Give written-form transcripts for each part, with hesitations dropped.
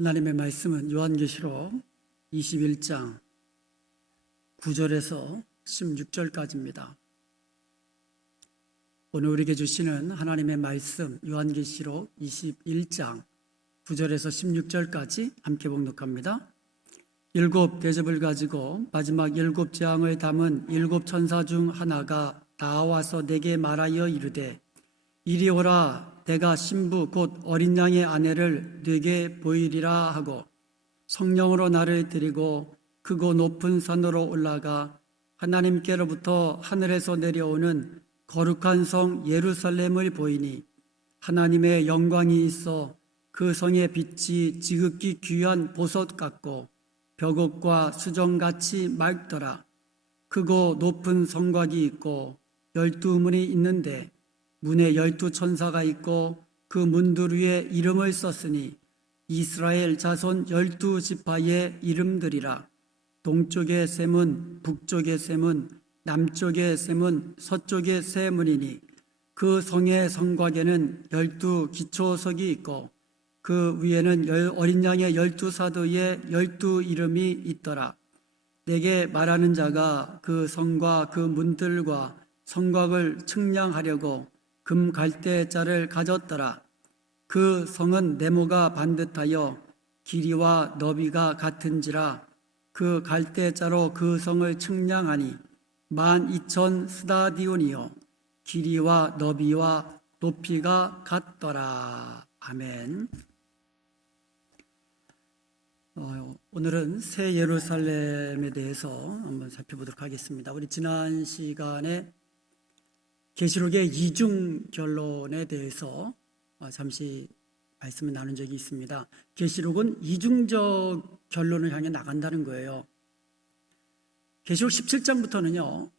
하나님의 말씀은 요한계시록 21장 9절에서 16절까지입니다. 오늘 우리에게 주시는 하나님의 말씀 요한계시록 21장 9절에서 16절까지 함께 봉독합니다. 일곱 대접을 가지고 마지막 일곱 재앙을 담은 일곱 천사 중 하나가 나와서 내게 말하여 이르되 이리 오라, 내가 신부 곧 어린 양의 아내를 네게 보이리라 하고 성령으로 나를 데리고 크고 높은 산으로 올라가 하나님께로부터 하늘에서 내려오는 거룩한 성 예루살렘을 보이니 하나님의 영광이 있어 그 성의 빛이 지극히 귀한 보석 같고 벽옥과 수정같이 맑더라. 크고 높은 성곽이 있고 12문이 있는데 문에 12천사가 있고 그 문들 위에 이름을 썼으니 이스라엘 자손 12지파의 이름들이라. 동쪽의 세 문, 북쪽의 세 문, 남쪽의 세 문, 서쪽의 세 문이니 그 성의 성곽에는 12기초석이 있고 그 위에는 어린 양의 12사도의 12이름이 있더라. 내게 말하는 자가 그 성과 그 문들과 성곽을 측량하려고 금 갈대자를 가졌더라. 그 성은 네모가 반듯하여 길이와 너비가 같은지라. 그 갈대자로 그 성을 측량하니 12,000 스다디온이요 길이와 너비와 높이가 같더라. 아멘. 오늘은 새 예루살렘에 대해서 한번 살펴보도록 하겠습니다. 우리 지난 시간에 계시록의 이중 결론에 대해서 잠시 말씀을 나눈 적이 있습니다. 계시록은 이중적 결론을 향해 나간다는 거예요. 계시록 17장부터는요,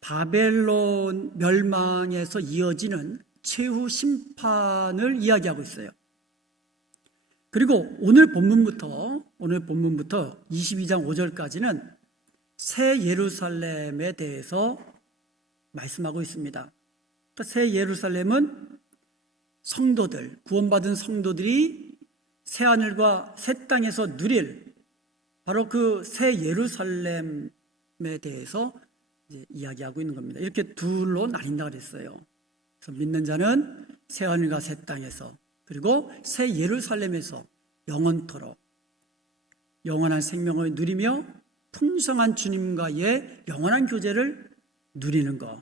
바벨론 멸망에서 이어지는 최후 심판을 이야기하고 있어요. 그리고 오늘 본문부터 22장 5절까지는 새 예루살렘에 대해서 말씀하고 있습니다. 새 예루살렘은 성도들, 구원받은 성도들이 새 하늘과 새 땅에서 누릴 바로 그 새 예루살렘에 대해서 이제 이야기하고 있는 겁니다. 이렇게 둘로 나뉜다 그랬어요. 그래서 믿는 자는 새 하늘과 새 땅에서, 그리고 새 예루살렘에서 영원토록 영원한 생명을 누리며 풍성한 주님과의 영원한 교제를 누리는 것.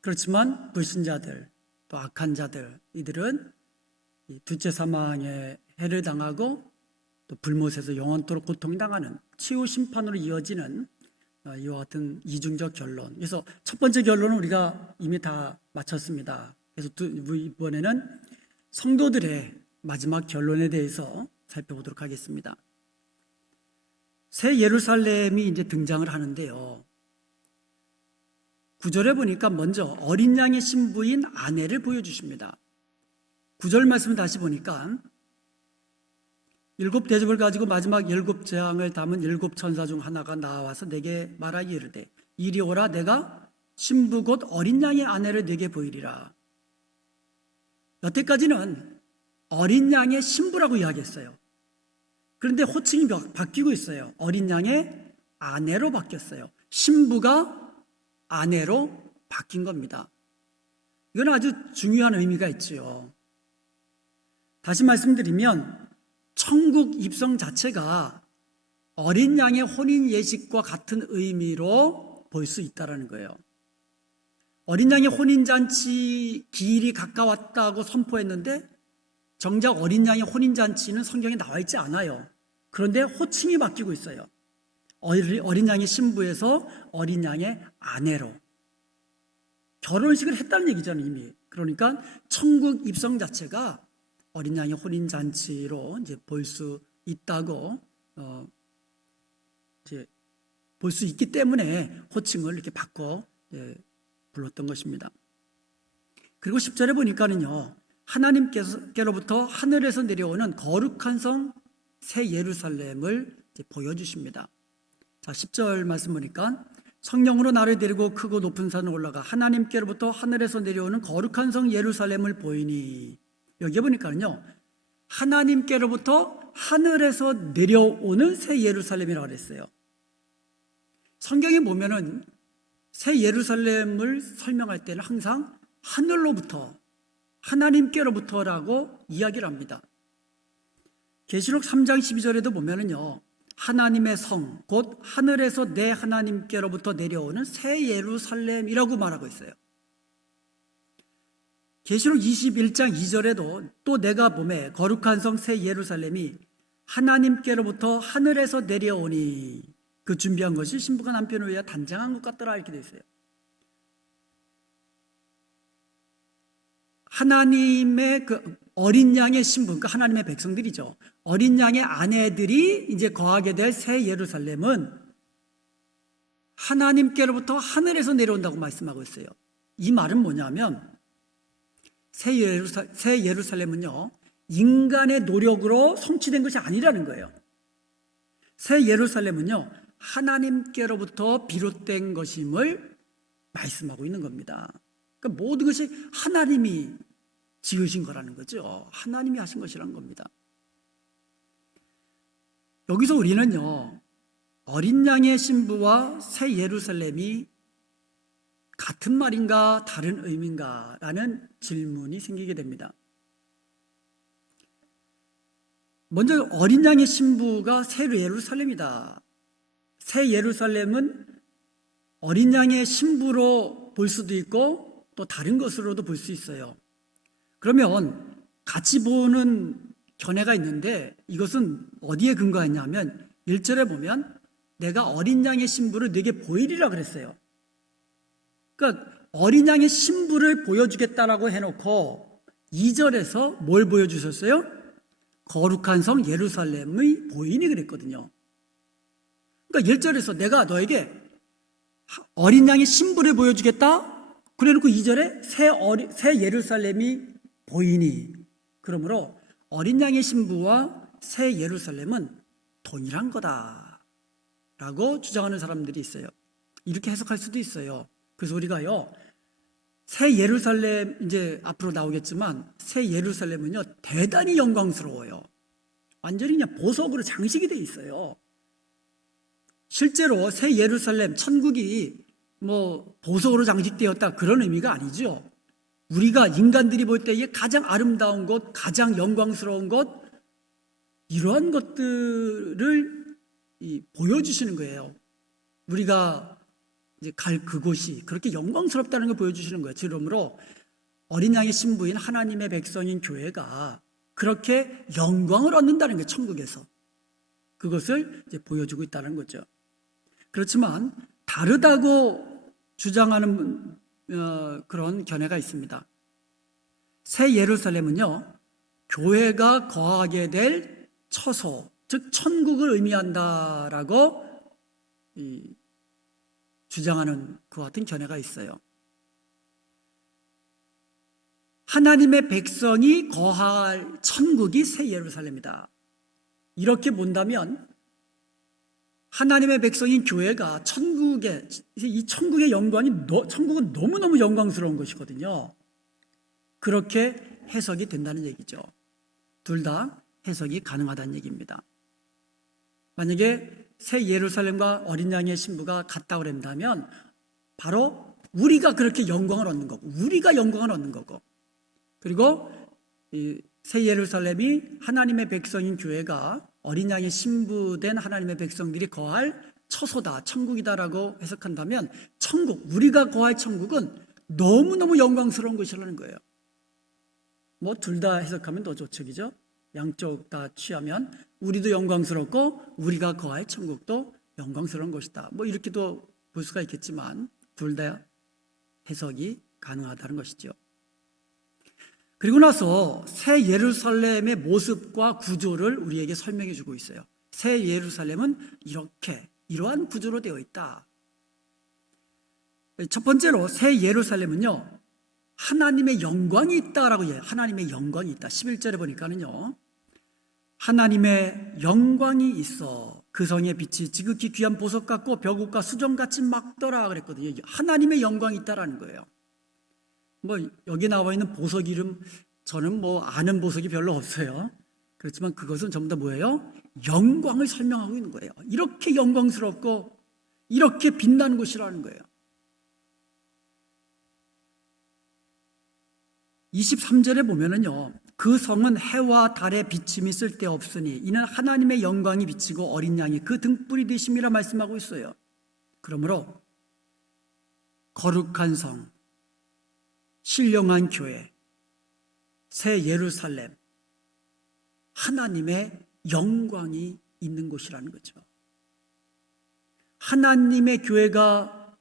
그렇지만 불신자들, 또 악한 자들, 이들은 둘째 사망의 해를 당하고 또 불못에서 영원토록 고통당하는 최후 심판으로 이어지는 이와 같은 이중적 결론. 그래서 첫 번째 결론은 우리가 이미 다 마쳤습니다. 그래서 이번에는 성도들의 마지막 결론에 대해서 살펴보도록 하겠습니다. 새 예루살렘이 이제 등장을 하는데요. 9절에 보니까 먼저 어린 양의 신부인 아내를 보여주십니다. 9절 말씀을 다시 보니까 일곱 대접을 가지고 마지막 일곱 재앙을 담은 일곱 천사 중 하나가 나와서 내게 말하여 이르되 이리 오라, 내가 신부 곧 어린 양의 아내를 내게 보이리라. 여태까지는 어린 양의 신부라고 이야기했어요. 그런데 호칭이 바뀌고 있어요. 어린 양의 아내로 바뀌었어요. 신부가 아내로 바뀐 겁니다. 이건 아주 중요한 의미가 있지요. 다시 말씀드리면 천국 입성 자체가 어린 양의 혼인 예식과 같은 의미로 볼 수 있다는 거예요. 어린 양의 혼인잔치 기일이 가까웠다고 선포했는데 정작 어린 양의 혼인잔치는 성경에 나와 있지 않아요. 그런데 호칭이 바뀌고 있어요. 어린 양의 신부에서 어린 양의 아내로 결혼식을 했다는 얘기잖아요, 이미. 그러니까 천국 입성 자체가 어린 양의 혼인 잔치로 이제 볼 수 있다고 이제 볼 수 있기 때문에 호칭을 이렇게 바꿔 불렀던 것입니다. 그리고 10절에 보니까는요, 하나님께로부터 하늘에서 내려오는 거룩한 성 새 예루살렘을 보여주십니다. 자, 10절 말씀 보니까 성령으로 나를 데리고 크고 높은 산을 올라가 하나님께로부터 하늘에서 내려오는 거룩한 성 예루살렘을 보이니, 여기에 보니까는요 하나님께로부터 하늘에서 내려오는 새 예루살렘이라고 그랬어요. 성경에 보면은 새 예루살렘을 설명할 때는 항상 하늘로부터, 하나님께로부터라고 이야기를 합니다. 계시록 3장 12절에도 보면은요, 하나님의 성, 곧 하늘에서 내 하나님께로부터 내려오는 새 예루살렘이라고 말하고 있어요. 계시록 21장 2절에도 또 내가 보매 거룩한 성 새 예루살렘이 하나님께로부터 하늘에서 내려오니 그 준비한 것이 신부가 남편을 위하여 단장한 것 같더라 이렇게 되어 있어요. 하나님의 그 어린 양의 신부, 그러니까 하나님의 백성들이죠. 어린 양의 아내들이 이제 거하게 될 새 예루살렘은 하나님께로부터 하늘에서 내려온다고 말씀하고 있어요. 이 말은 뭐냐면 새 예루살렘은요, 인간의 노력으로 성취된 것이 아니라는 거예요. 새 예루살렘은요, 하나님께로부터 비롯된 것임을 말씀하고 있는 겁니다. 그러니까 모든 것이 하나님이 지으신 거라는 거죠. 하나님이 하신 것이라는 겁니다. 여기서 우리는요, 어린 양의 신부와 새 예루살렘이 같은 말인가 다른 의미인가 라는 질문이 생기게 됩니다. 먼저 어린 양의 신부가 새 예루살렘이다. 새 예루살렘은 어린 양의 신부로 볼 수도 있고 또 다른 것으로도 볼 수 있어요. 그러면 같이 보는 견해가 있는데 이것은 어디에 근거했냐면 1절에 보면 내가 어린 양의 신부를 네게 보이리라 그랬어요. 그러니까 어린 양의 신부를 보여주겠다라고 해놓고 2절에서 뭘 보여주셨어요? 거룩한 성 예루살렘의 보인이 그랬거든요. 그러니까 1절에서 내가 너에게 어린 양의 신부를 보여주겠다. 그래놓고 2절에 새 예루살렘이 보이니. 그러므로 어린 양의 신부와 새 예루살렘은 동일한 거다라고 주장하는 사람들이 있어요. 이렇게 해석할 수도 있어요. 그래서 우리가요, 새 예루살렘 이제 앞으로 나오겠지만 새 예루살렘은요 대단히 영광스러워요. 완전히 그냥 보석으로 장식이 돼 있어요. 실제로 새 예루살렘 천국이 뭐 보석으로 장식되었다 그런 의미가 아니죠. 우리가 인간들이 볼 때에 가장 아름다운 것, 가장 영광스러운 것, 이러한 것들을 보여주시는 거예요. 우리가 이제 갈 그곳이 그렇게 영광스럽다는 걸 보여주시는 거예요. 그러므로 어린 양의 신부인 하나님의 백성인 교회가 그렇게 영광을 얻는다는 게 천국에서 그것을 이제 보여주고 있다는 거죠. 그렇지만 다르다고 주장하는 그런 견해가 있습니다. 새 예루살렘은요, 교회가 거하게 될 처소, 즉 천국을 의미한다라고 주장하는 그와 같은 견해가 있어요. 하나님의 백성이 거할 천국이 새 예루살렘이다. 이렇게 본다면 하나님의 백성인 교회가 이 천국의 천국은 너무너무 영광스러운 것이거든요. 그렇게 해석이 된다는 얘기죠. 둘 다 해석이 가능하다는 얘기입니다. 만약에 새 예루살렘과 어린 양의 신부가 같다고 그런다면 바로 우리가 그렇게 영광을 얻는 거고, 우리가 영광을 얻는 거고, 그리고 이 새 예루살렘이 하나님의 백성인 교회가 어린 양의 신부된 하나님의 백성들이 거할 처소다, 천국이다라고 해석한다면 우리가 거할 천국은 너무너무 영광스러운 것이라는 거예요. 뭐 둘 다 해석하면 더 좋죠, 그죠? 양쪽 다 취하면 우리도 영광스럽고 우리가 거할 천국도 영광스러운 것이다. 뭐 이렇게도 볼 수가 있겠지만 둘 다 해석이 가능하다는 것이죠. 그리고 나서 새 예루살렘의 모습과 구조를 우리에게 설명해 주고 있어요. 새 예루살렘은 이러한 구조로 되어 있다. 첫 번째로 새 예루살렘은요, 하나님의 영광이 있다라고 해요. 하나님의 영광이 있다. 11절에 보니까는요, 하나님의 영광이 있어 그 성의 빛이 지극히 귀한 보석 같고 벼국과 수정같이 막더라 그랬거든요. 하나님의 영광이 있다라는 거예요. 뭐 여기 나와 있는 보석 이름 저는 뭐 아는 보석이 별로 없어요. 그렇지만 그것은 전부 다 뭐예요? 영광을 설명하고 있는 거예요. 이렇게 영광스럽고 이렇게 빛나는 곳이라는 거예요. 23절에 보면은요, 그 성은 해와 달의 비침이 쓸데없으니 이는 하나님의 영광이 비치고 어린 양이 그 등불이 되심이라 말씀하고 있어요. 그러므로 거룩한 성, 신령한 교회, 새 예루살렘, 하나님의 영광이 있는 곳이라는 거죠. 하나님의 교회가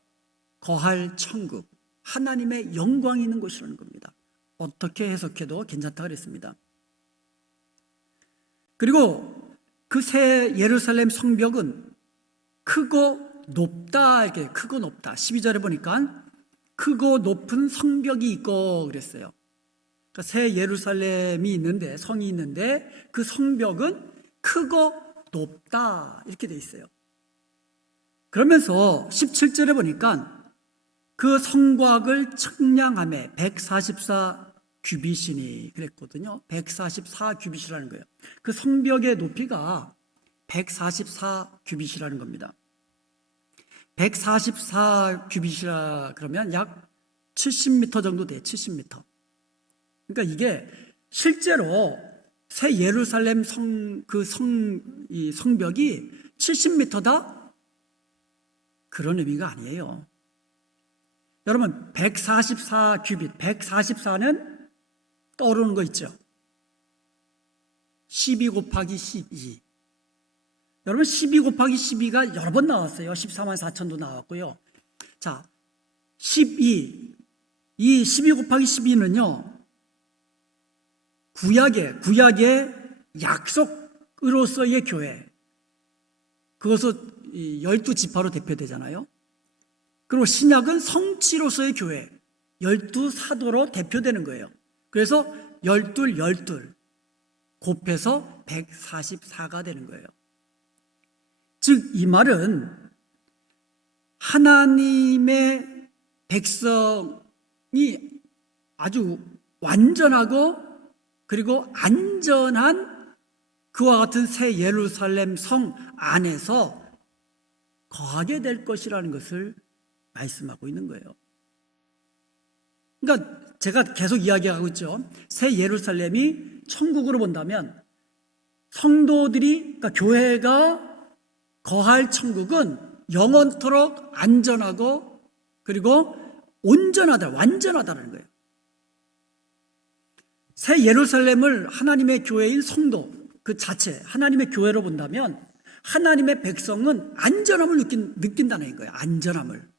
거할 천국, 하나님의 영광이 있는 곳이라는 겁니다. 어떻게 해석해도 괜찮다 그랬습니다. 그리고 그 새 예루살렘 성벽은 크고 높다, 이렇게 크고 높다. 12절에 보니까 크고 높은 성벽이 있고 그랬어요. 그러니까 새 예루살렘이 있는데, 성이 있는데 그 성벽은 크고 높다 이렇게 돼 있어요. 그러면서 17절에 보니까 그 성곽을 측량하며 144 규빗이니 그랬거든요. 144 규빗이라는 거예요. 그 성벽의 높이가 144 규빗이라는 겁니다. 144 규빗이라 그러면 약 70m 정도 돼요. 70m. 그러니까 이게 실제로 새 예루살렘 이 성벽이 70m다? 그런 의미가 아니에요. 여러분, 144 규빗, 144는 떠오르는 거 있죠? 12 곱하기 12. 여러분, 12 곱하기 12가 여러 번 나왔어요. 14만 4천도 나왔고요. 자, 12. 이 12 곱하기 12는요, 구약의 약속으로서의 교회. 그것은 12지파로 대표되잖아요. 그리고 신약은 성취로서의 교회, 12사도로 대표되는 거예요. 그래서 12 곱해서 144가 되는 거예요. 즉, 이 말은 하나님의 백성이 아주 완전하고 그리고 안전한 그와 같은 새 예루살렘 성 안에서 거하게 될 것이라는 것을 말씀하고 있는 거예요. 그러니까 제가 계속 이야기하고 있죠. 새 예루살렘이 천국으로 본다면 성도들이, 그러니까 교회가 거할 천국은 영원토록 안전하고 그리고 온전하다, 완전하다는 거예요. 새 예루살렘을 하나님의 교회인 성도 그 자체, 하나님의 교회로 본다면 하나님의 백성은 안전함을 느낀다는 거예요. 안전함을.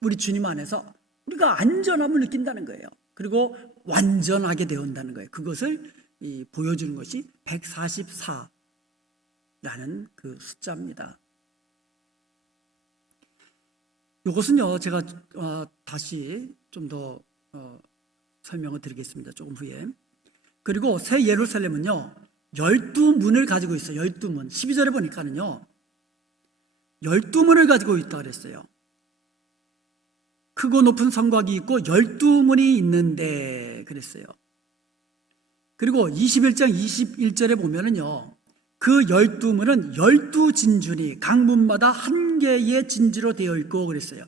우리 주님 안에서 우리가 안전함을 느낀다는 거예요. 그리고 완전하게 되어온다는 거예요. 그것을 보여주는 것이 144라는 그 숫자입니다. 이것은요, 제가 다시 좀 더 설명을 드리겠습니다. 조금 후에. 그리고 새 예루살렘은요, 12문을 가지고 있어요. 12문. 12절에 보니까는요, 12문을 가지고 있다고 그랬어요. 크고 높은 성곽이 있고 12문이 있는데 그랬어요. 그리고 21장 21절에 보면은요, 그 12문은 12진주니 각 문마다 한 개의 진주로 되어 있고 그랬어요.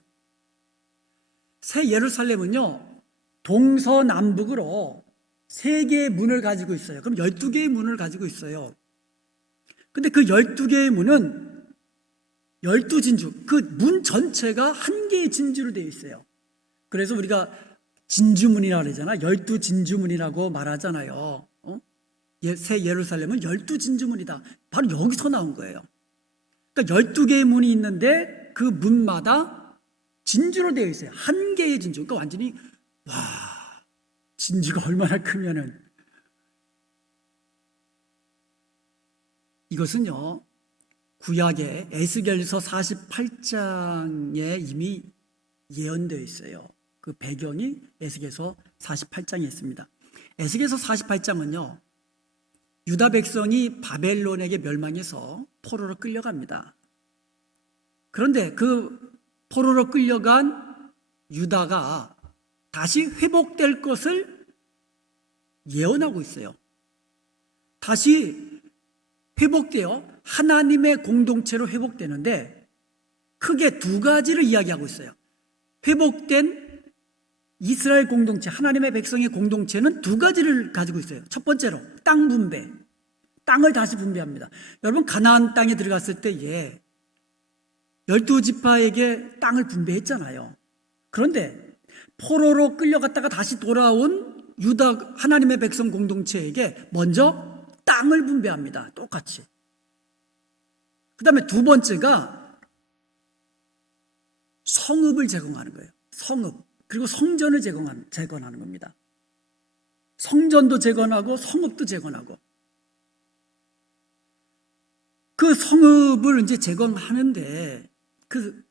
새 예루살렘은요, 동서남북으로 3개의 문을 가지고 있어요. 그럼 12개의 문을 가지고 있어요. 근데 그 12개의 문은 12진주, 그 문 전체가 한 개의 진주로 되어 있어요. 그래서 우리가 진주문이라고 그러잖아요. 12진주문이라고 말하잖아요. 새 예루살렘은 12진주문이다. 바로 여기서 나온 거예요. 그러니까 12개의 문이 있는데 그 문마다 진주로 되어 있어요. 한 개의 진주. 그러니까 완전히 와, 진주가 얼마나 크면은. 이것은요, 구약의 에스겔서 48장에 이미 예언되어 있어요. 그 배경이 에스겔서 48장에 있습니다. 에스겔서 48장은요, 유다 백성이 바벨론에게 멸망해서 포로로 끌려갑니다. 그런데 그 포로로 끌려간 유다가 다시 회복될 것을 예언하고 있어요. 다시 회복되어 하나님의 공동체로 회복되는데 크게 두 가지를 이야기하고 있어요. 회복된 이스라엘 공동체, 하나님의 백성의 공동체는 두 가지를 가지고 있어요. 첫 번째로 땅 분배, 땅을 다시 분배합니다. 여러분 가나안 땅에 들어갔을 때에 12지파에게 땅을 분배했잖아요. 그런데 포로로 끌려갔다가 다시 돌아온 유다 하나님의 백성 공동체에게 먼저 땅을 분배합니다. 똑같이. 그 다음에 두 번째가 성읍을 제공하는 거예요. 성읍. 그리고 성전을 재건하는 겁니다. 성전도 재건하고 성읍도 재건하고. 그 성읍을 이제 재건하는데 그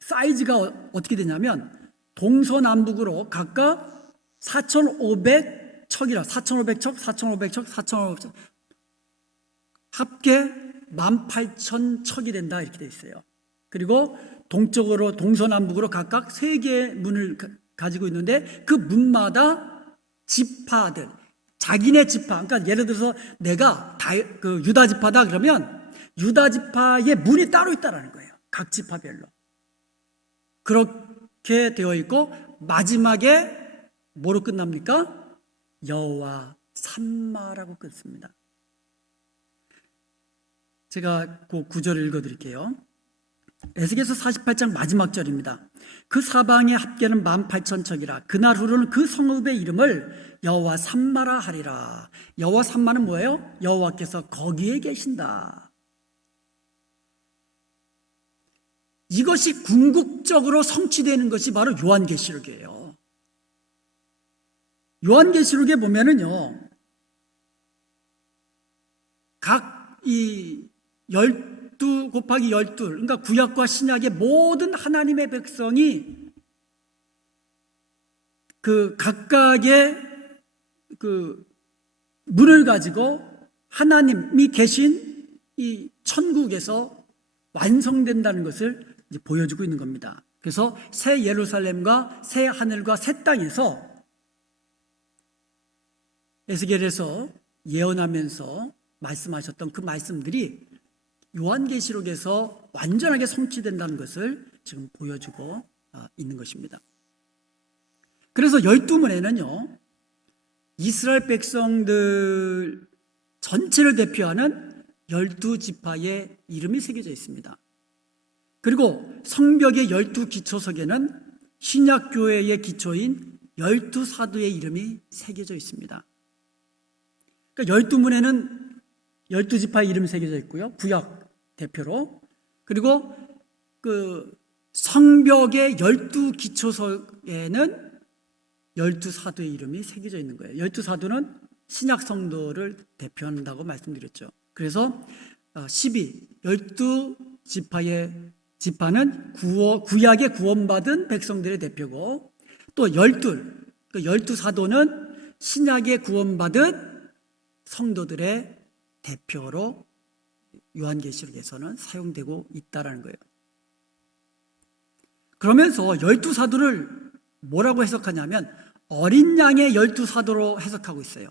사이즈가 어떻게 되냐면 동서남북으로 각각 4,500척이라 4,500척, 4,500척, 4,500척 합계 18,000척이 된다 이렇게 돼 있어요. 그리고 동쪽으로 동서남북으로 각각 3개의 문을 가지고 있는데 그 문마다 지파들, 자기네 지파, 그러니까 예를 들어서 내가 유다 지파다 그러면 유다 지파의 문이 따로 있다라는 거예요. 각 지파별로. 그렇게 되어 있고 마지막에 뭐로 끝납니까? 여호와 삼마라고 끝습니다. 제가 그 구절을 읽어드릴게요. 에스겔서 48장 마지막 절입니다. 그 사방의 합계는 18,000척이라. 그날 후로는 그 성읍의 이름을 여호와 삼마라 하리라. 여호와 삼마는 뭐예요? 여호와께서 거기에 계신다. 이것이 궁극적으로 성취되는 것이 바로 요한계시록이에요. 요한계시록에 보면은요, 각 이 12 곱하기 12, 그러니까 구약과 신약의 모든 하나님의 백성이 그 각각의 그 문을 가지고 하나님이 계신 이 천국에서 완성된다는 것을 이제 보여주고 있는 겁니다. 그래서 새 예루살렘과 새 하늘과 새 땅에서 에스겔에서 예언하면서 말씀하셨던 그 말씀들이 요한계시록에서 완전하게 성취된다는 것을 지금 보여주고 있는 것입니다. 그래서 12문에는요, 이스라엘 백성들 전체를 대표하는 12지파의 이름이 새겨져 있습니다. 그리고 성벽의 12기초석에는 신약교회의 기초인 12사도의 이름이 새겨져 있습니다. 그러니까 12문에는 12지파의 이름이 새겨져 있고요. 구약 대표로. 그리고 그 성벽의 12기초석에는 12사도의 이름이 새겨져 있는 거예요. 12사도는 신약 성도를 대표한다고 말씀드렸죠. 그래서 12지파의 지파는 구약에 구원받은 백성들의 대표고, 또 12사도는 신약에 구원받은 성도들의 대표로 요한계시록에서는 사용되고 있다는 거예요. 그러면서 12사도를 뭐라고 해석하냐면 어린 양의 12사도로 해석하고 있어요.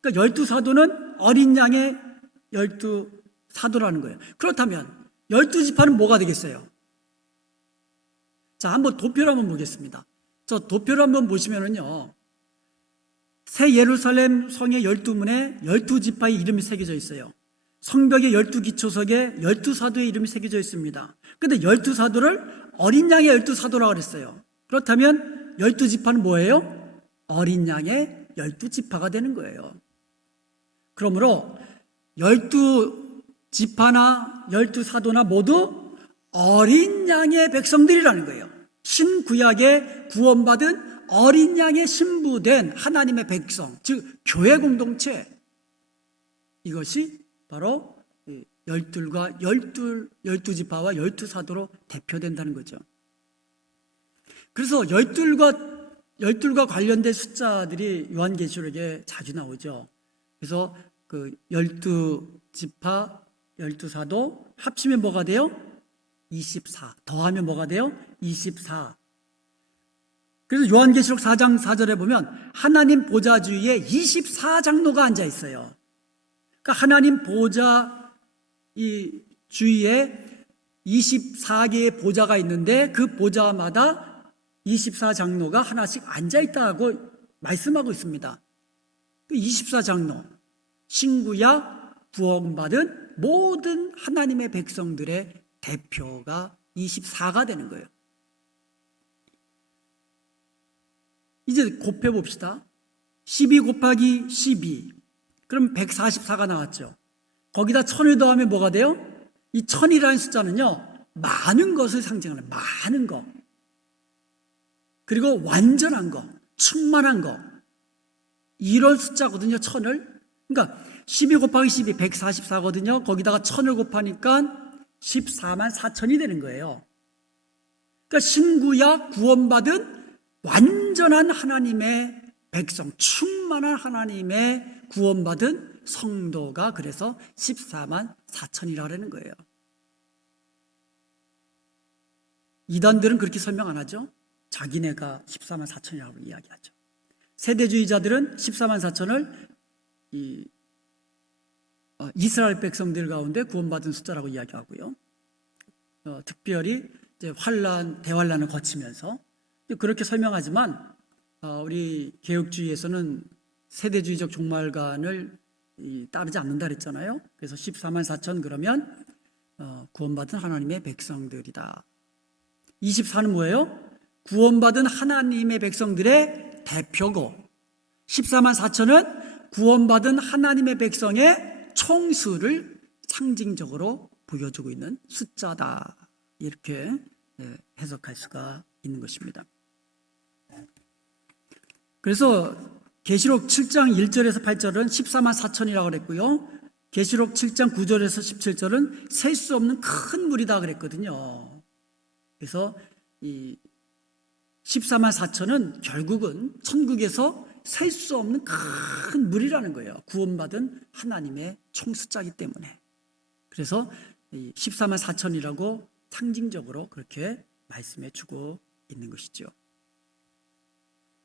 그러니까 12사도는 어린 양의 12사도라는 거예요. 그렇다면 12지파는 뭐가 되겠어요? 자, 한번 도표를 한번 보겠습니다. 저 도표를 한번 보시면은요, 새 예루살렘 성의 12문에 12지파의 이름이 새겨져 있어요. 성벽의 12기초석에 12사도의 이름이 새겨져 있습니다. 그런데 12사도를 어린 양의 12사도라고 그랬어요. 그렇다면 12지파는 뭐예요? 어린 양의 12지파가 되는 거예요. 그러므로 12지파나 12사도나 모두 어린 양의 백성들이라는 거예요. 신구약에 구원받은 어린 양의 신부된 하나님의 백성, 즉 교회 공동체, 이것이 바로 12지파와 12사도로 대표된다는 거죠. 그래서 12과 관련된 숫자들이 요한계시록에 자주 나오죠. 그래서 그 12지파, 12사도 합치면 뭐가 돼요? 24. 더하면 뭐가 돼요? 24. 그래서 요한계시록 4장 4절에 보면 하나님 보좌 주위에 24장로가 앉아 있어요. 그러니까 하나님 보좌 이 주위에 24개의 보좌가 있는데 그 보좌마다 24장로가 하나씩 앉아있다고 말씀하고 있습니다. 24장로, 신구약 구원받은 모든 하나님의 백성들의 대표가 24가 되는 거예요. 이제 곱해봅시다. 12 곱하기 12, 그럼 144가 나왔죠. 거기다 1000을 더하면 뭐가 돼요? 이 1000이라는 숫자는요, 많은 것을 상징하는, 많은 것, 그리고 완전한 것, 충만한 것, 이런 숫자거든요. 1000을. 그러니까 12 곱하기 12 144거든요. 거기다가 1000을 곱하니까 14만 4천이 되는 거예요. 그러니까 신구약 구원받은 완전한 하나님의 백성, 충만한 하나님의 구원받은 성도가 그래서 14만 4천이라는 거예요. 이단들은 그렇게 설명 안 하죠. 자기네가 14만 4천이라고 이야기하죠. 세대주의자들은 14만 4천을 이스라엘 백성들 가운데 구원받은 숫자라고 이야기하고요. 특별히 이제 대환란을 거치면서 그렇게 설명하지만 우리 개혁주의에서는 세대주의적 종말관을 따르지 않는다 그랬잖아요. 그래서 14만 4천 그러면 구원받은 하나님의 백성들이다. 24는 뭐예요? 구원받은 하나님의 백성들의 대표고 14만 4천은 구원받은 하나님의 백성의 총수를 상징적으로 보여주고 있는 숫자다. 이렇게 해석할 수가 있는 것입니다. 그래서 계시록 7장 1절에서 8절은 14만 4천이라고 그랬고요. 계시록 7장 9절에서 17절은 셀 수 없는 큰 물이다 그랬거든요. 그래서 이 14만 4천은 결국은 천국에서 셀 수 없는 큰 물이라는 거예요. 구원받은 하나님의 총숫자이기 때문에. 그래서 14만 4천이라고 상징적으로 그렇게 말씀해 주고 있는 것이죠.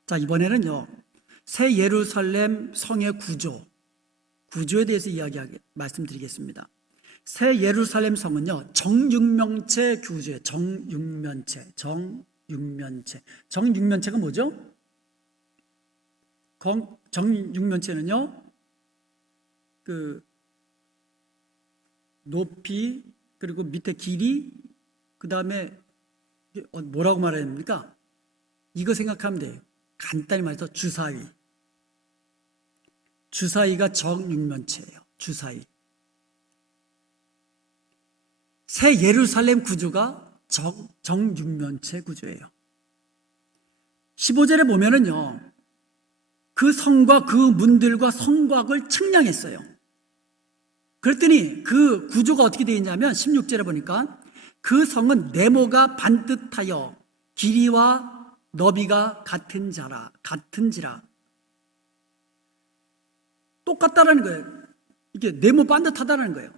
자, 이번에는요, 새 예루살렘 성의 구조에 대해서 말씀드리겠습니다. 새 예루살렘 성은요, 정육면체 구조예요. 정육면체가 뭐죠? 정육면체는요, 그 높이, 그리고 밑에 길이, 그 다음에 뭐라고 말해야 됩니까? 이거 생각하면 돼요. 간단히 말해서 주사위가 정육면체예요. 주사위. 새 예루살렘 구조가 정육면체 구조예요. 15절에 보면은요, 그 성과 그 문들과 성곽을 측량했어요. 그랬더니 그 구조가 어떻게 되어 있냐면 16절에 보니까 그 성은 네모가 반듯하여 길이와 너비가 같은지라. 똑같다라는 거예요. 이게 네모 반듯하다는 거예요.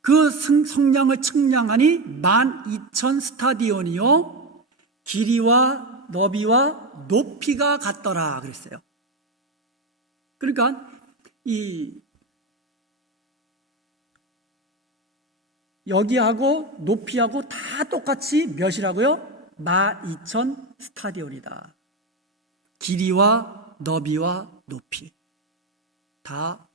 그 성량을 측량하니 12,000 스타디온이요 길이와 너비와 높이가 같더라 그랬어요. 그러니까 여기하고 높이하고 다 똑같이 몇이라고요? 12,000 스타디온이다. 길이와 너비와 높이 다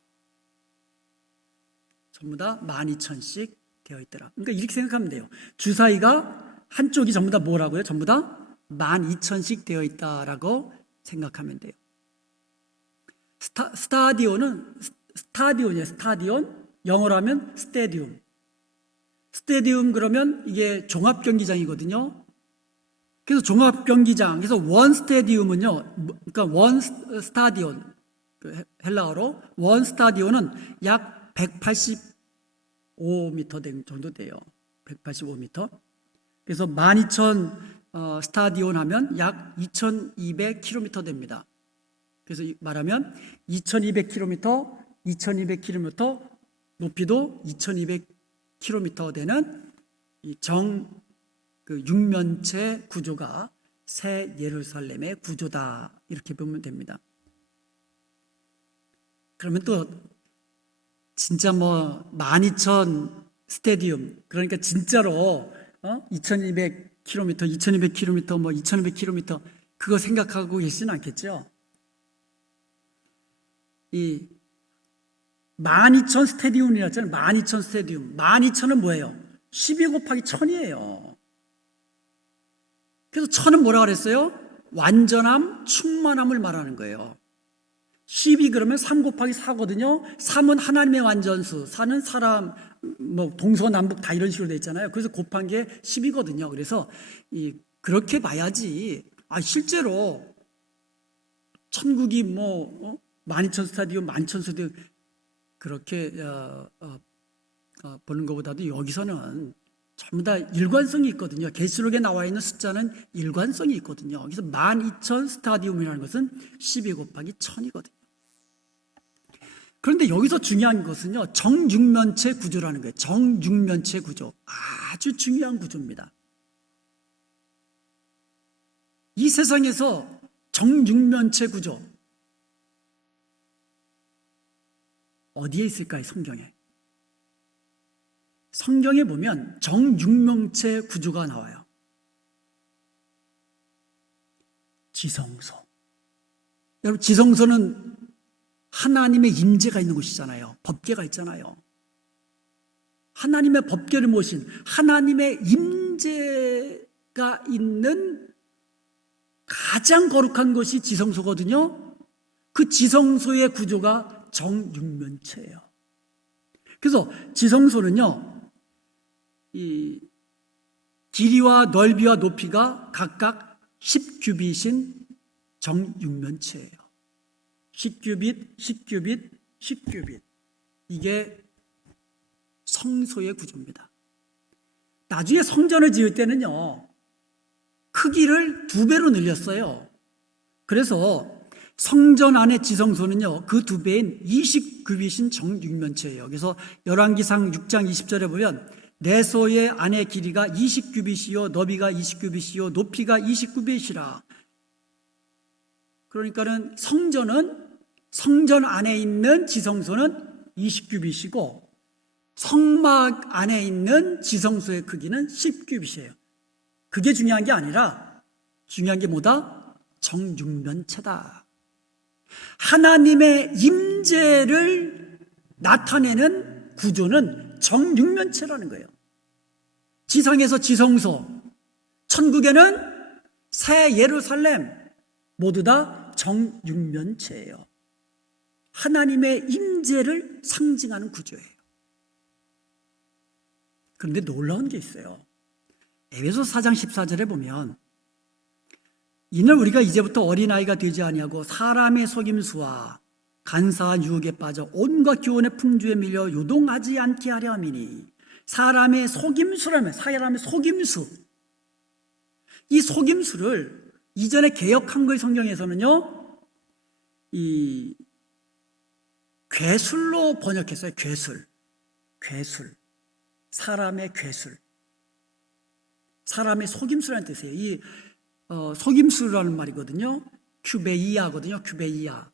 전부 다 12,000씩 되어 있더라. 그러니까 이렇게 생각하면 돼요. 주사위가 한쪽이 전부 다 뭐라고요? 전부 다 12,000씩 되어 있다라고 생각하면 돼요. 스타디온이에요. 스타디온. 영어로 하면 스테디움. 스테디움 그러면 이게 종합경기장이거든요. 그래서 종합경기장, 그래서 원 스테디움은요, 그러니까 원 스타디온, 헬라어로 원 스타디온은 약 185m 정도 돼요. 185m. 그래서 12,000 스타디온 하면 약 2,200km 됩니다. 그래서 말하면 2,200km 높이도 2,200km 되는 이 육면체 구조가 새 예루살렘의 구조다. 이렇게 보면 됩니다. 그러면 또 진짜 뭐 12,000 스테디움, 그러니까 진짜로 2200km, 2200km, 뭐 2200km 그거 생각하고 계시진 않겠죠? 이 12,000 스테디움이라고 했잖아요. 12,000 스테디움. 12,000은 뭐예요? 12 곱하기 1000이에요. 그래서 1000은 뭐라 그랬어요? 완전함, 충만함을 말하는 거예요. 10이 그러면 3 곱하기 4거든요. 3은 하나님의 완전수, 4는 사람, 뭐 동서남북 다 이런 식으로 돼 있잖아요. 그래서 곱한 게 10이거든요. 그래서 그렇게 봐야지. 실제로 천국이 뭐 12,000 스타디움, 11,000 스타디움 그렇게 보는 것보다도 여기서는 전부 다 일관성이 있거든요. 계시록에 나와 있는 숫자는 일관성이 있거든요. 그래서 12,000 스타디움이라는 것은 12 곱하기 1000이거든요. 그런데 여기서 중요한 것은요, 정육면체 구조라는 거예요. 정육면체 구조. 아주 중요한 구조입니다. 이 세상에서 정육면체 구조 어디에 있을까요? 성경에. 성경에 보면 정육면체 구조가 나와요. 지성소. 여러분, 지성소는 하나님의 임재가 있는 곳이잖아요. 법궤가 있잖아요. 하나님의 법궤를 모신 하나님의 임재가 있는 가장 거룩한 것이 지성소거든요. 그 지성소의 구조가 정육면체예요. 그래서 지성소는요, 이 길이와 넓이와 높이가 각각 10규빗인 정육면체예요. 10규빗, 10규빗, 10규빗. 이게 성소의 구조입니다. 나중에 성전을 지을 때는요, 크기를 2배로 늘렸어요. 그래서 성전 안의 지성소는요, 그 2배인 20규빗인 정육면체예요. 그래서 열왕기상 6장 20절에 보면 내 소의 안의 길이가 20규빗이요 너비가 20규빗이요 높이가 20규빗이라. 그러니까는 성전 안에 있는 지성소는 20규빗이고 성막 안에 있는 지성소의 크기는 10규빗이에요. 그게 중요한 게 아니라 중요한 게 뭐다? 정육면체다. 하나님의 임재를 나타내는 구조는 정육면체라는 거예요. 지상에서 지성소, 천국에는 새 예루살렘 모두 다 정육면체예요. 하나님의 임재를 상징하는 구조예요. 그런데 놀라운 게 있어요. 에베소서 4장 14절에 보면 이는 우리가 이제부터 어린아이가 되지 아니하고 사람의 속임수와 간사한 유혹에 빠져 온갖 교훈의 풍조에 밀려 요동하지 않게 하려 함이니. 사람의 속임수라면 사람의 속임수, 이 속임수를 이전에 개역 한글 성경에서는요 이 괴술로 번역했어요. 괴술, 사람의 괴술, 사람의 속임수라는 뜻이에요. 이 속임수라는 말이거든요. 큐베이아거든요. 큐베이아.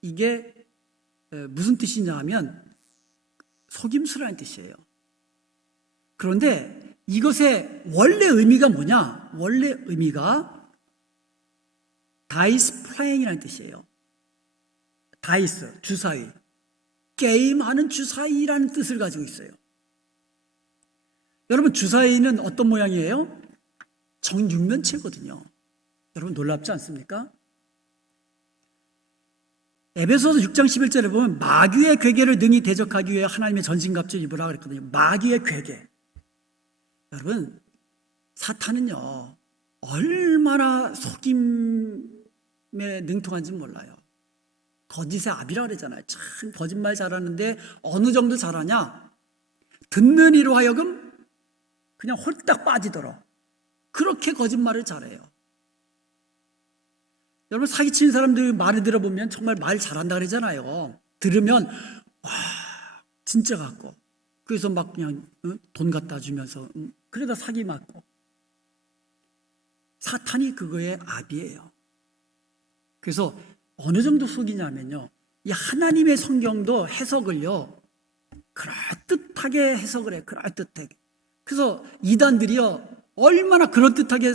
이게 무슨 뜻이냐 하면 속임수라는 뜻이에요. 그런데 이것의 원래 의미가 뭐냐? 원래 의미가 다이스 플레잉이라는 뜻이에요. 다이스, 주사위. 게임하는 주사위라는 뜻을 가지고 있어요. 여러분, 주사위는 어떤 모양이에요? 정육면체거든요. 여러분, 놀랍지 않습니까? 에베소서 6장 11절에 보면 마귀의 괴계를 능히 대적하기 위해 하나님의 전신갑주를 입으라 그랬거든요. 마귀의 괴계. 여러분, 사탄은요 얼마나 속임에 능통한지 몰라요. 거짓의 아비라 그러잖아요. 참 거짓말 잘하는데 어느 정도 잘하냐? 듣는 이로 하여금 그냥 홀딱 빠지도록 그렇게 거짓말을 잘해요. 여러분, 사기치는 사람들 말을 들어보면 정말 말 잘한다 그러잖아요. 들으면 와 진짜 같고, 그래서 막 그냥 돈 갖다 주면서 그러다 사기 맞고. 사탄이 그거의 아비예요. 그래서 어느 정도 속이냐면요, 이 하나님의 성경도 해석을요 그럴듯하게 해석을 해. 그럴듯하게. 그래서 이단들이요, 얼마나 그럴듯하게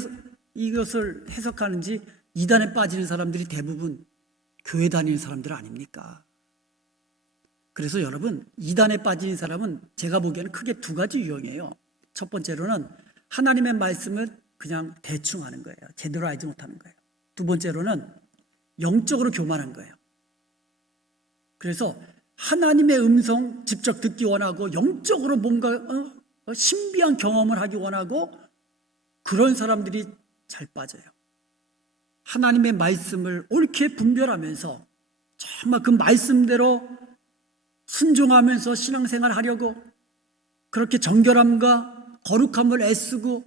이것을 해석하는지 이단에 빠지는 사람들이 대부분 교회 다니는 사람들 아닙니까? 그래서 여러분, 이단에 빠진 사람은 제가 보기에는 크게 두 가지 유형이에요. 첫 번째로는 하나님의 말씀을 그냥 대충 하는 거예요. 제대로 알지 못하는 거예요. 두 번째로는 영적으로 교만한 거예요. 그래서 하나님의 음성 직접 듣기 원하고 영적으로 뭔가 신비한 경험을 하기 원하고 그런 사람들이 잘 빠져요. 하나님의 말씀을 옳게 분별하면서 정말 그 말씀대로 순종하면서 신앙생활 하려고 그렇게 정결함과 거룩함을 애쓰고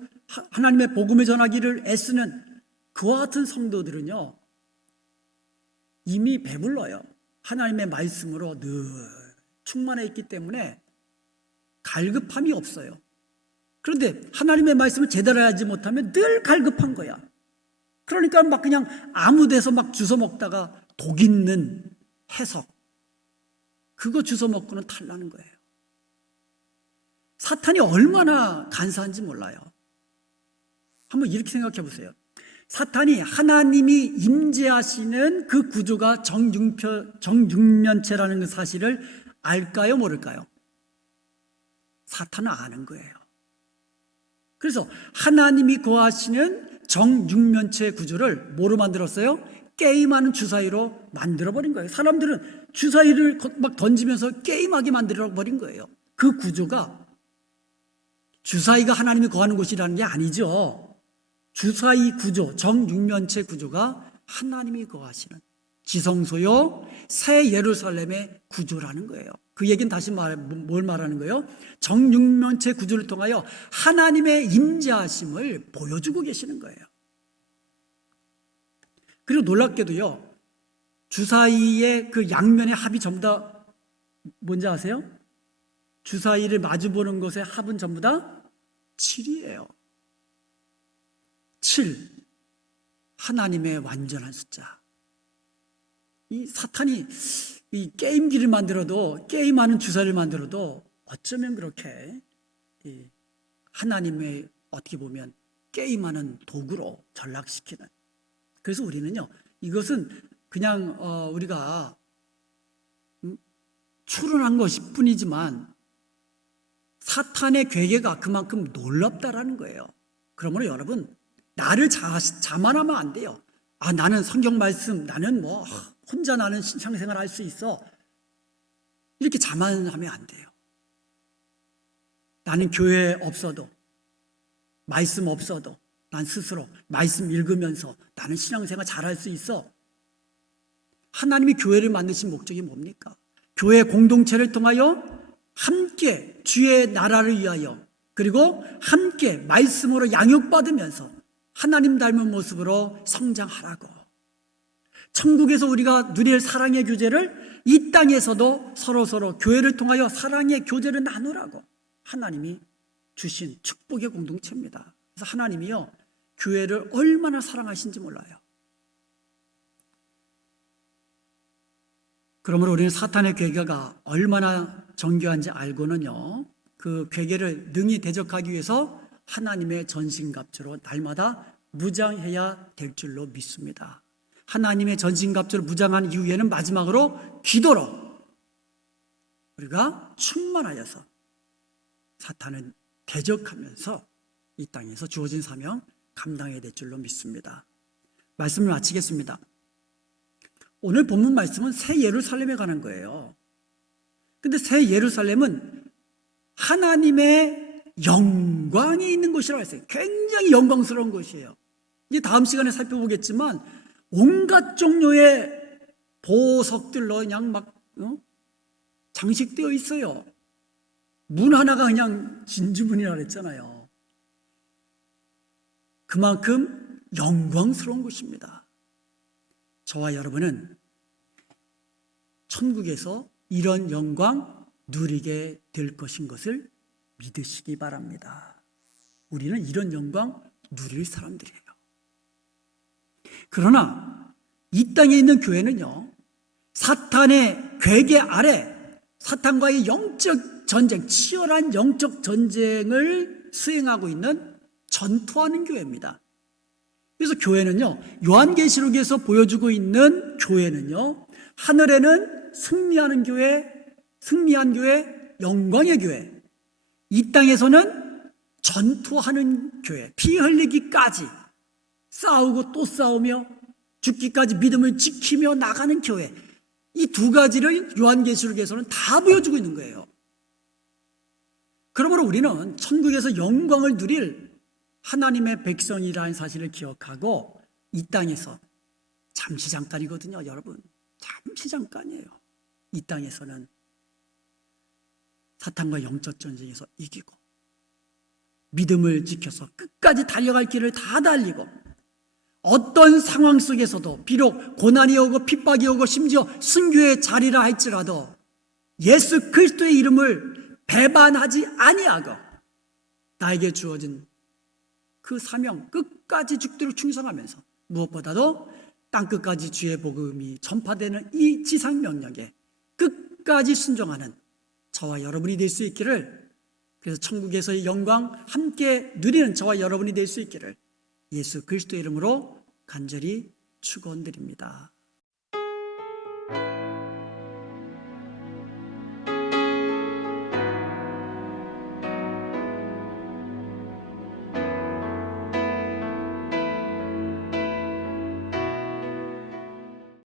하나님의 복음을 전하기를 애쓰는 그와 같은 성도들은요, 이미 배불러요. 하나님의 말씀으로 늘 충만해 있기 때문에 갈급함이 없어요. 그런데 하나님의 말씀을 제대로 하지 못하면 늘 갈급한 거야. 그러니까 막 그냥 아무 데서 막 주워 먹다가 독 있는 해석, 그거 주워 먹고는 탈나는 거예요. 사탄이 얼마나 간사한지 몰라요. 한번 이렇게 생각해 보세요. 사탄이 하나님이 임재하시는 그 구조가 정육면체라는 사실을 알까요, 모를까요? 사탄은 아는 거예요. 그래서 하나님이 거하시는 정육면체 구조를 뭐로 만들었어요? 게임하는 주사위로 만들어버린 거예요. 사람들은 주사위를 막 던지면서 게임하게 만들어버린 거예요. 그 구조가 주사위가 하나님이 거하는 곳이라는 게 아니죠. 주사위 구조, 정육면체 구조가 하나님이 거하시는 지성소요 새 예루살렘의 구조라는 거예요. 그 얘기는 다시 뭘 말하는 거예요? 정육면체 구조를 통하여 하나님의 임재하심을 보여주고 계시는 거예요. 그리고 놀랍게도요, 주사위의 그 양면의 합이 전부 다 뭔지 아세요? 주사위를 마주보는 것의 합은 전부 다 7이에요. 7. 하나님의 완전한 숫자. 이 사탄이 이 게임기를 만들어도, 게임하는 주사위를 만들어도 어쩌면 그렇게 하나님의 어떻게 보면 게임하는 도구로 전락시키는. 그래서 우리는요, 이것은 그냥 우리가 추론한 것일 뿐이지만 사탄의 괴계가 그만큼 놀랍다라는 거예요. 그러므로 여러분, 나를 자만하면 안 돼요. 아, 나는 성경 말씀, 나는 뭐 혼자 나는 신앙생활 할 수 있어. 이렇게 자만하면 안 돼요. 나는 교회에 없어도, 말씀 없어도 난 스스로 말씀 읽으면서 나는 신앙생활 잘할 수 있어. 하나님이 교회를 만드신 목적이 뭡니까? 교회 공동체를 통하여 함께 주의 나라를 위하여, 그리고 함께 말씀으로 양육받으면서 하나님 닮은 모습으로 성장하라고. 천국에서 우리가 누릴 사랑의 교제를 이 땅에서도 서로 교회를 통하여 사랑의 교제를 나누라고 하나님이 주신 축복의 공동체입니다. 그래서 하나님이요, 교회를 얼마나 사랑하신지 몰라요. 그러므로 우리는 사탄의 괴계가 얼마나 정교한지 알고는요, 그 괴계를 능히 대적하기 위해서 하나님의 전신갑주로 날마다 무장해야 될 줄로 믿습니다. 하나님의 전신갑주로 무장한 이후에는 마지막으로 기도로 우리가 충만하여서 사탄을 대적하면서 이 땅에서 주어진 사명 감당해야 될 줄로 믿습니다. 말씀을 마치겠습니다. 오늘 본문 말씀은 새 예루살렘에 관한 거예요. 근데 새 예루살렘은 하나님의 영광이 있는 곳이라고 했어요. 굉장히 영광스러운 곳이에요. 이제 다음 시간에 살펴보겠지만 온갖 종류의 보석들로 그냥 막 장식되어 있어요. 문 하나가 그냥 진주문이라 그랬잖아요. 그만큼 영광스러운 곳입니다. 저와 여러분은 천국에서 이런 영광 누리게 될 것인 것을 믿으시기 바랍니다. 우리는 이런 영광 누릴 사람들이에요. 그러나 이 땅에 있는 교회는요, 사탄의 괴계 아래, 사탄과의 영적 전쟁, 치열한 영적 전쟁을 수행하고 있는 전투하는 교회입니다. 그래서 교회는요, 요한계시록에서 보여주고 있는 교회는요, 하늘에는 승리하는 교회, 승리한 교회, 영광의 교회, 이 땅에서는 전투하는 교회, 피 흘리기까지 싸우고 또 싸우며 죽기까지 믿음을 지키며 나가는 교회, 이 두 가지를 요한계시록에서는 다 보여주고 있는 거예요. 그러므로 우리는 천국에서 영광을 누릴 하나님의 백성이라는 사실을 기억하고 이 땅에서 잠시 잠깐이거든요, 여러분. 잠시 잠깐이에요. 이 땅에서는 사탄과 영적 전쟁에서 이기고 믿음을 지켜서 끝까지 달려갈 길을 다 달리고 어떤 상황 속에서도 비록 고난이 오고 핍박이 오고 심지어 순교의 자리라 할지라도 예수 그리스도의 이름을 배반하지 아니하고 나에게 주어진 그 사명 끝까지 죽도록 충성하면서 무엇보다도 땅끝까지 주의 복음이 전파되는 이 지상 명령에 끝까지 순종하는 저와 여러분이 될 수 있기를, 그래서 천국에서의 영광 함께 누리는 저와 여러분이 될 수 있기를 예수 그리스도의 이름으로 간절히 축원드립니다.